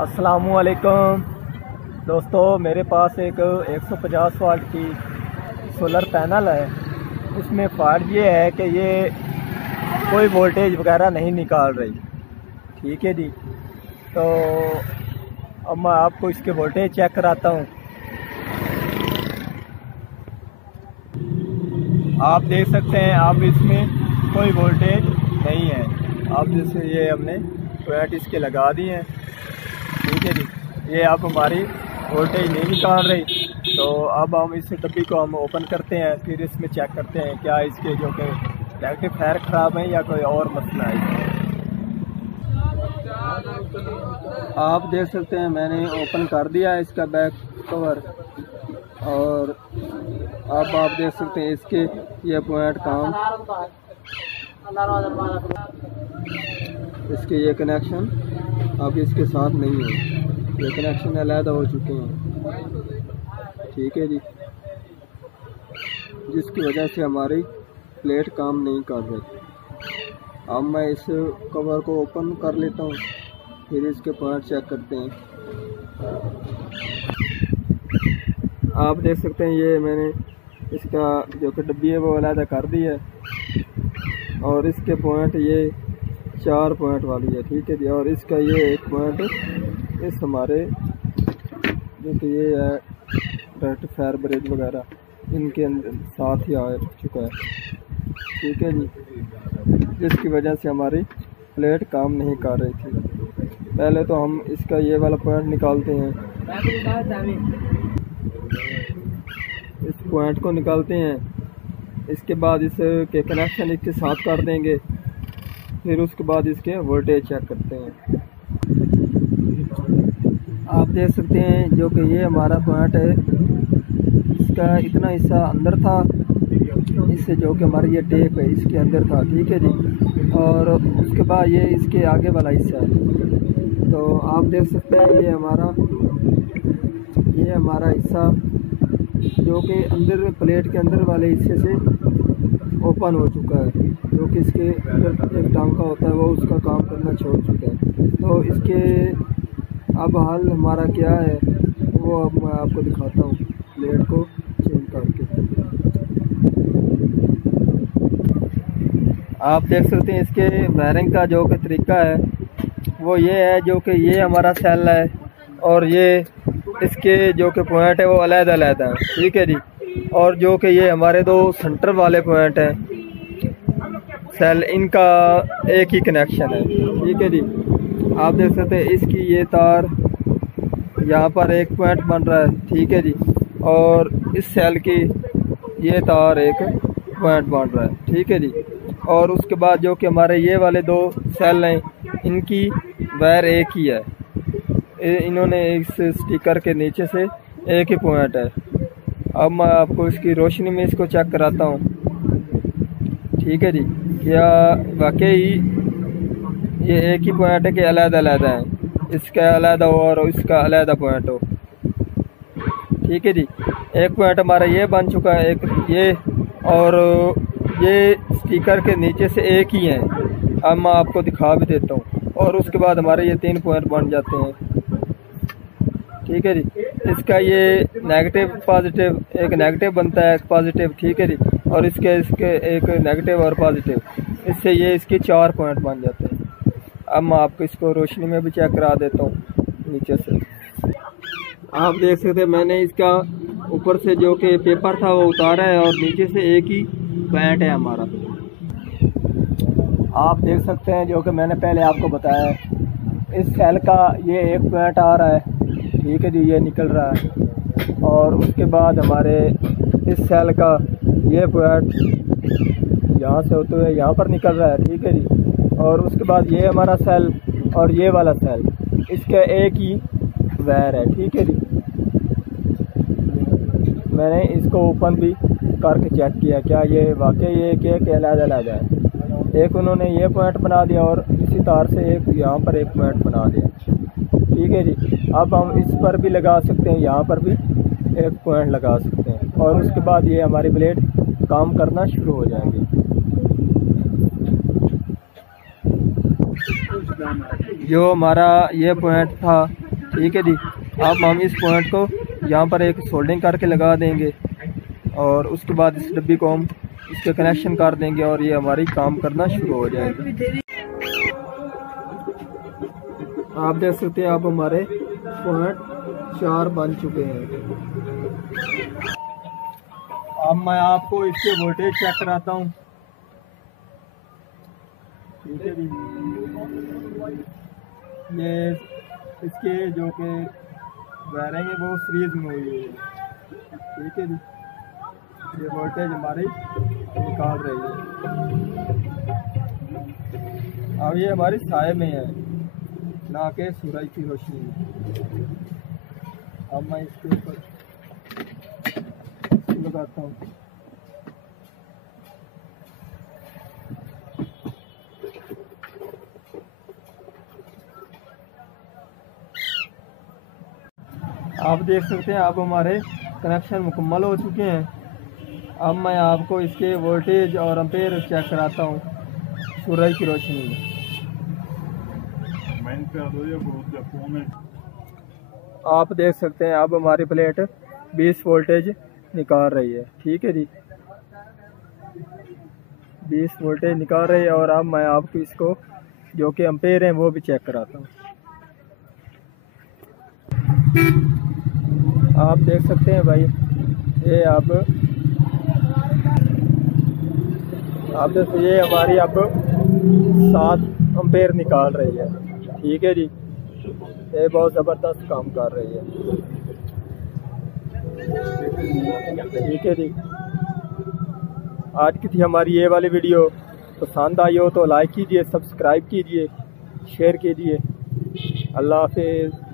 अस्सलामुअलैकुम दोस्तों, मेरे पास एक 150 वाट की सोलर पैनल है। इसमें फ़ॉल्ट ये है कि ये कोई वोल्टेज वगैरह नहीं निकाल रही। ठीक है जी, तो अब मैं आपको इसके वोल्टेज चेक कराता हूँ। आप देख सकते हैं, आप इसमें कोई वोल्टेज नहीं है। आप जैसे ये हमने पॉइंट इसके लगा दिए हैं। ठीक है जी, ये अब हमारी वोल्टेज नहीं निकाल रही। तो अब हम इस डब्बी को हम ओपन करते हैं, फिर इसमें चेक करते हैं क्या इसके जो कि रेक्टिफायर ख़राब है या कोई और मसला है। आप देख सकते हैं मैंने ओपन कर दिया है इसका बैक कवर, और अब आप देख सकते हैं इसके ये पॉइंट काम, इसके ये कनेक्शन अब इसके साथ नहीं है, ये कनेक्शन अलहदा हो चुके हैं। ठीक है जी, जिसकी वजह से हमारी प्लेट काम नहीं कर रही। अब मैं इस कवर को ओपन कर लेता हूँ, फिर इसके पॉइंट चेक करते हैं। आप देख सकते हैं ये मैंने इसका जो कि डब्बी है वो अलहदा कर दी है, और इसके पॉइंट ये 4 पॉइंट वाली है। ठीक है जी, और इसका ये एक पॉइंट इस हमारे जो कि ये है रेक्टिफायर ब्रेक वगैरह इनके साथ ही आ चुका है। ठीक है जी, जिसकी वजह से हमारी प्लेट काम नहीं कर रही थी। पहले तो हम इसका ये वाला पॉइंट निकालते हैं, इस पॉइंट को निकालते हैं। इसके बाद इसके कनेक्शन इसके साथ कर देंगे, फिर उसके बाद इसके वोल्टेज चेक करते हैं। आप देख सकते हैं जो कि ये हमारा पॉइंट है, इसका इतना हिस्सा अंदर था, इससे जो कि हमारी ये टेप है इसके अंदर था। ठीक है जी, और उसके बाद ये इसके आगे वाला हिस्सा है। तो आप देख सकते हैं ये हमारा हिस्सा जो कि अंदर प्लेट के अंदर वाले हिस्से से ओपन हो चुका है, जो कि इसके अंदर एक टांका होता है वो उसका काम करना छोड़ चुका है। तो इसके अब हाल हमारा क्या है वो अब मैं आपको दिखाता हूँ, प्लेट को चेंज करके। आप देख सकते हैं इसके वायरिंग का जो कि तरीका है वो ये है, जो कि ये हमारा सेल है और ये इसके जो कि पॉइंट है वो अलग-अलग है। ठीक है जी, और जो कि ये हमारे 2 सेंटर वाले पॉइंट हैं सेल, इनका एक ही कनेक्शन है। ठीक है जी, आप देख सकते हैं इसकी ये तार यहाँ पर एक पॉइंट बन रहा है। ठीक है जी, और इस सेल की ये तार एक पॉइंट बन रहा है। ठीक है जी, और उसके बाद जो कि हमारे ये वाले 2 सेल हैं इनकी वायर एक ही है, इन्होंने इस स्टिकर के नीचे से एक ही पॉइंट है। अब मैं आपको इसकी रोशनी में इसको चेक कराता हूँ। ठीक है जी, क्या वाकई ये एक ही पॉइंट है कि अलग-अलग है, इसका अलग हो और इसका अलग पॉइंट हो। ठीक है जी, एक पॉइंट हमारा ये बन चुका है, एक ये, और ये स्टिकर के नीचे से एक ही है। अब मैं आपको दिखा भी देता हूँ, और उसके बाद हमारे ये 3 पॉइंट बन जाते हैं। ठीक है जी, इसका ये नेगेटिव पॉजिटिव, एक नेगेटिव बनता है एक पॉजिटिव। ठीक है जी, और इसके एक नेगेटिव और पॉजिटिव, इससे ये इसके 4 पॉइंट बन जाते हैं। अब मैं आपको इसको रोशनी में भी चेक करा देता हूँ नीचे से। आप देख सकते हैं मैंने इसका ऊपर से जो कि पेपर था वो उतारा है, और नीचे से एक ही पॉइंट है हमारा। आप देख सकते हैं जो कि मैंने पहले आपको बताया है, इस सेल का ये एक पॉइंट आ रहा है। ठीक है जी, ये निकल रहा है, और उसके बाद हमारे इस सेल का ये पॉइंट यहाँ से होते हुए यहाँ पर निकल रहा है। ठीक है जी, और उसके बाद ये हमारा सेल और ये वाला सेल, इसका एक ही वायर है। ठीक है जी, मैंने इसको ओपन भी करके चेक किया, क्या ये वाकई ये कि अलग-अलग है। एक उन्होंने ये पॉइंट बना दिया और इसी तार से एक यहाँ पर एक पॉइंट बना दिया। ठीक है जी, अब हम इस पर भी लगा सकते हैं, यहाँ पर भी एक पॉइंट लगा सकते हैं, और उसके बाद ये हमारी ब्लेड काम करना शुरू हो जाएगी। जो हमारा ये पॉइंट था, ठीक है जी। अब हम इस पॉइंट को यहाँ पर एक सोल्डिंग करके लगा देंगे और उसके बाद इस डब्बी को हम इसके कनेक्शन कर देंगे और ये हमारी काम करना शुरू हो जाएगा। आप देख सकते हैं अब हमारे पॉइंट 4 बन चुके हैं। अब मैं आपको इसके वोल्टेज चेक कराता हूँ, ठीक है जी। ये इसके जो कि वायरिंग है वो सीरीज में हुई है, ठीक है जी। ये वोल्टेज हमारी निकाल रही है। अब ये हमारी साए में है, ना के सूरज की रोशनी में। अब मैं इसके ऊपर लगाता हूँ। आप देख सकते हैं अब हमारे कनेक्शन मुकम्मल हो चुके हैं। अब मैं आपको इसके वोल्टेज और एम्पेयर चेक कराता हूँ सूरज की रोशनी में। आप देख सकते हैं अब हमारी प्लेट 20 वोल्टेज निकाल रही है, ठीक है जी। 20 वोल्टेज निकाल रही है। और अब मैं आपको इसको जो कि एम्पेयर हैं वो भी चेक कराता हूँ। आप देख सकते हैं भाई, ये अब आप देखो ये हमारी अब 7 एम्पेयर निकाल रही है, ठीक है जी। ये बहुत ज़बरदस्त काम कर रही है, ठीक है जी। आज की थी हमारी ये वाली वीडियो। पसंद आई हो तो लाइक कीजिए, सब्सक्राइब कीजिए, शेयर कीजिए। अल्लाह हाफिज़।